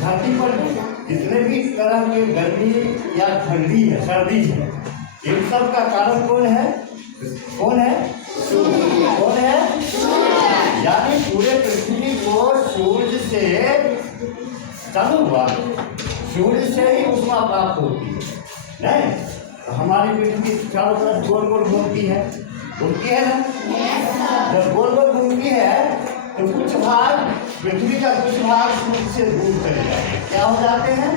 धरती पर जितने भी तरह के गर्मी या ठंडी है, सर्दी है, इन सब का कारण कौन है? कौन है? सूर्य। कौन है? यानी पूरे पृथ्वी को सूर्य से चालू हुआ, सूर्य से ही ऊष्मा प्राप्त होती है। नहीं तो हमारी पृथ्वी चारों तरफ गोल गोल घूमती है ना? जब गोल गोल घूमती है तो कुछ भाग पृथ्वी का कुछ भाग सूर्य से दूर चले जाते हैं। क्या हो जाते हैं?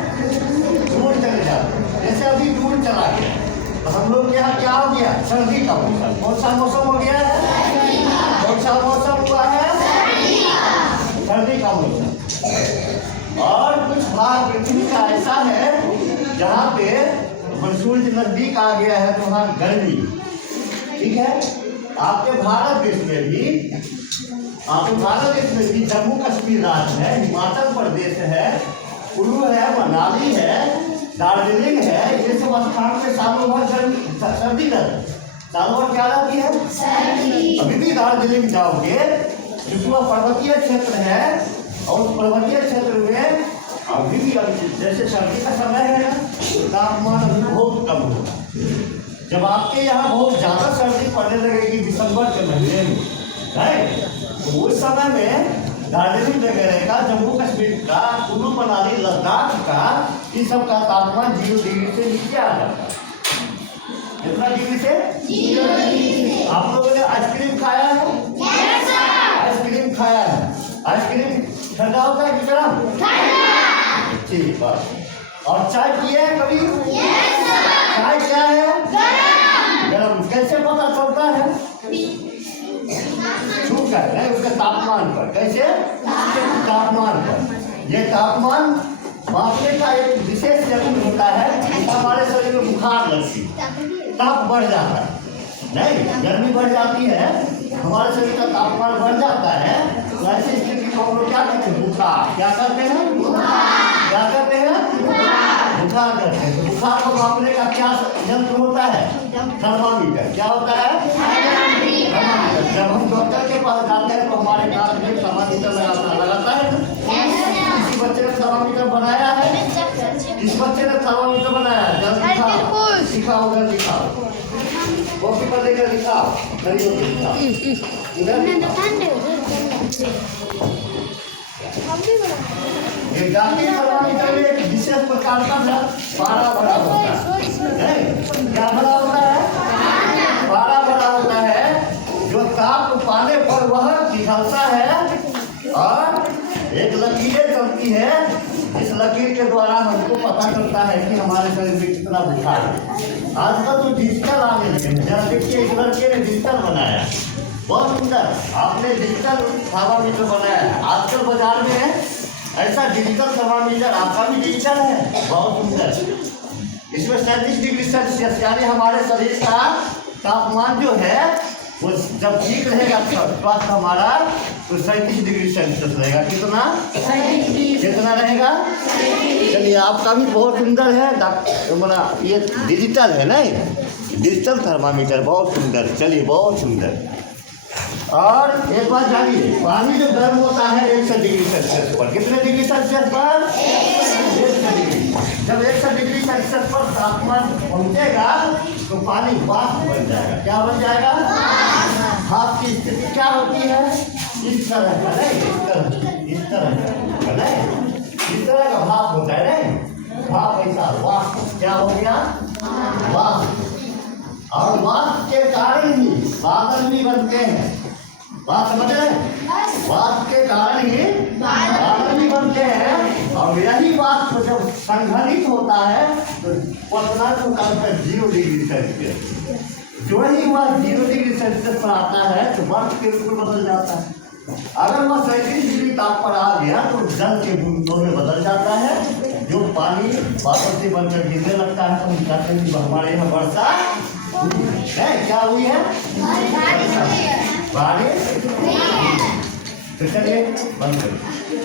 दूर चले जाते हैं। जैसे अभी दूर चला गया तो हम लोग यहाँ क्या हो गया? सर्दी का मौसम। कौन सा मौसम हो गया है? कौन सा मौसम हुआ है? सर्दी का मौसम। और कुछ भाग पृथ्वी का ऐसा है जहाँ पे सूर्य नजदीक आ गया है तो वहाँ गर्मी। ठीक है, आपके भारत देश में भी जम्मू कश्मीर राज्य है, हिमाचल प्रदेश है, कुल्लू है, मनाली है, दार्जिलिंग है, ये सब स्थान पे सालों भर सर्दी रहती है। सालों भर क्या रहती है? सर्दी। अभी भी दार्जिलिंग जाओगे क्योंकि वह पर्वतीय क्षेत्र है और उस पर्वतीय क्षेत्र में अभी भी जैसे सर्दी का समय है ना, तापमान अभी बहुत कम होगा। जब आपके यहाँ बहुत ज़्यादा सर्दी पड़ने लगेगी दिसंबर के महीने में, है तो उस समय में दार्जिलिंग वगैरह का, जम्मू कश्मीर का, कुल्लू मनाली, लद्दाख का, इन सब का तापमान 0 डिग्री से नीचे आ जाता है। कितना डिग्री से? 0 डिग्री से। आप लोगों ने आइसक्रीम खाया है? आइसक्रीम खाया है। आइसक्रीम ठंडा होता है कि गर्म? ठीक बात। और चाय पिए हैं कभी? चाय क्या है? गरम। कैसे पता चलता है? छू कर नहीं, उसके तापमान पर। कैसे? तापमान पर। ये तापमान मापने का एक विशेष यंत्र होता है। हमारे शरीर में बुखार लगती है, ताप बढ़ जाता है, नहीं गर्मी बढ़ जाती है, हमारे शरीर का तापमान बढ़ जाता है, तो ऐसी स्थिति को हम लोग क्या कहते हैं? बुखार। क्या करते हैं? क्या करते हैं? बुखार करते हैं। तो बुखार को मापने का क्या यंत्र होता है? थर्मामीटर। क्या होता है? थर्मामीटर। जब हम डॉक्टर के पास जाते हैं तो हमारे कान में थर्मामीटर लगाता है। किसी बच्चे ने थर्मामीटर बनाया है? इस बच्चे ने थर्मामीटर बनाया है? जब दिखाओ, उधर दिखाओ, कॉपी पर लेकर दिखाओ, एक जाति थर्मामीटर में एक विशेष प्रकार का पारा बड़ा होता है। क्या बड़ा होता है? पारा बड़ा होता है, जो ताप पाने पर वह पिघलता है और एक लकीरें चलती है। इस लकीर के द्वारा हमको पता चलता है कि हमारे शरीर में कितना बुखार है। आजकल तो डिजिटल आने लगे हैं। जरा देखिए, इस लड़के ने डिजिटल बनाया, बहुत सुंदर। आपने डिजिटल थर्मामीटर बनाया है। आजकल बाजार में ऐसा डिजिटल थर्मामीटर, आपका भी डिजिटल है, बहुत सुंदर। इसमें 37 डिग्री सेल्सियस यानी हमारे शरीर का तापमान जो है वो जब ठीक रहेगा स्वास्थ्य हमारा तो 37 डिग्री सेल्सियस रहेगा। कितना? कितना रहेगा? चलिए, आपका भी बहुत सुंदर है। मेरा ये डिजिटल है ना, डिजिटल थर्मामीटर बहुत सुंदर। चलिए, बहुत सुंदर। और एक बात जानिए, पानी जो गर्म होता है 100 डिग्री सेल्सियस पर। कितने डिग्री सेल्सियस पर? 100 डिग्री। जब 100 डिग्री सेल्सियस पर तापमान पहुंचेगा तो पानी वाष्प बन जाएगा। क्या बन जाएगा? भाप की स्थिति क्या होती है? इस तरह का नहीं, इस तरह का नहीं, इस तरह का भाप होता है नहीं, भाप ऐसा वाष्प। क्या हो गया? वाष्प। और वाष्प के कारण ही बादल भी बनते हैं। बात समझ रहे हैं? वाष्प के कारण ही बादल भी बनते हैं। और यही वाष्प जब संघनित होता है तो पतना को करता है 0 डिग्री सेल्सियस। जो ही वह 0 डिग्री सेल्सियस पर आता है तो बर्फ के रूप में बदल जाता है। अगर वह 37 डिग्री ताप पर आ गया तो जल के बूंदों में बदल जाता है, जो पानी बादल से बनकर गिरने लगता है। तो हम कहते हैं कि हमारे यहाँ वर्षा है। क्या हुई है? बारिश। तो चलिए बंद करिए।